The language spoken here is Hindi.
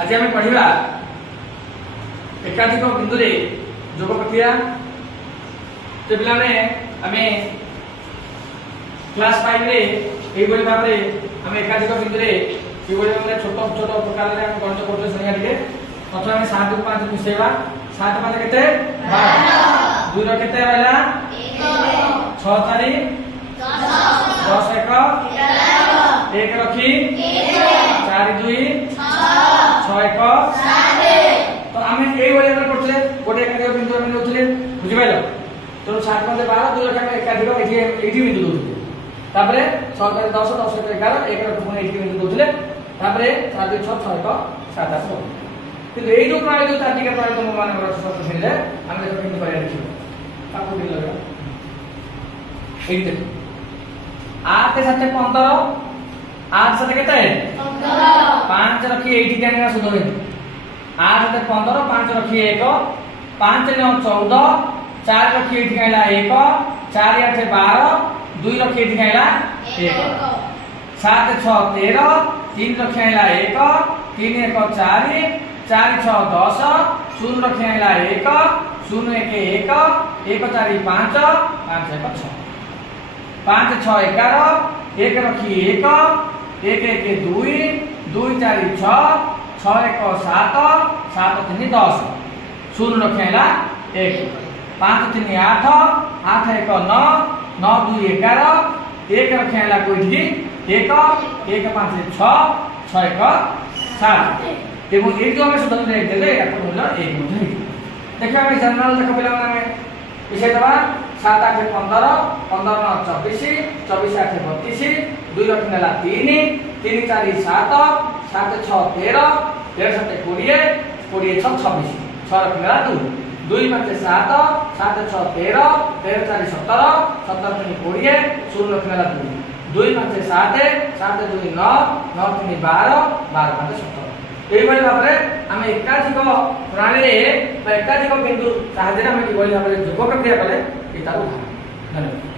आज आम पढ़ा एकाधिक बिंदु रे जोग प्रक्रिया। तो पे आम क्लास 5 रे एभली भाव आम एकाधिक बिंदु रे छोट छोट प्रकार गणित करते श्रेणी प्रथम आम 7 को 5 मिसेवा 7 5 केते 12 2 रो केते रहला 6 तारी 10 1 1 रखी 4 2 6 1 तो आम ये करते गोटे एकाधिक बिंदु आम नौले बुझिपाल। तो 7 5 12 2 रखा एकाधिक ये बिंदु दौले तापर 6 10 10 11 1 पुणी ये बिंदु दौले 4 2 6 6 1 7 8 किंतु ये जो प्रणाली जो तार्किक प्रणाली तुम मान सप्त श्रेणी आम देख केमती कर लगा ये देख 8 7 15 8 7 केते 5 रखी एठी जानिना सुध होई 8 7 15 5 रखी 1 5 9 14 4 रखी एठी गाइला 1 4 8 12 2 रखी एठी गाइला 1 7 6 13 3 रखी गाइला 1 3 1 4 4 6 10 0 रखी गाइला 1 0 1 1 1 4 5 5 1 6 5 6 11 1 रखी 1 1 1 2 2 4 6 6 1 7 7 3 10 0 रखेला 1 5 3 8 8 1 9 9 2 11 1 रखेला कोठी 1 1 5 6 6 1 7 एवं ये जो हमें सुधर देले याको मूल्य 1 मुझे देखा हम जनरल देख पिला माने विषय दबा 7 8 15 15 9 24 24 8 32 2 रखनेला 3 3 4 7 7 6 13 13 7 20 20 6 26 6 रखनेला 2 2 5 7 7 6 13 13 4 17 17 3 20 0 रखनेला 2 2 5 7 7 2 9 9 3 12 12 5 17 এই ভাবে ভাবে আমি একাধিক প্রণালী রে বা একাধিক বিন্দু সাহায্যে আমি কিভাবে ভাবে যোগ প্রক্রিয়া কলে এটা উদাহরণ। ধন্যবাদ।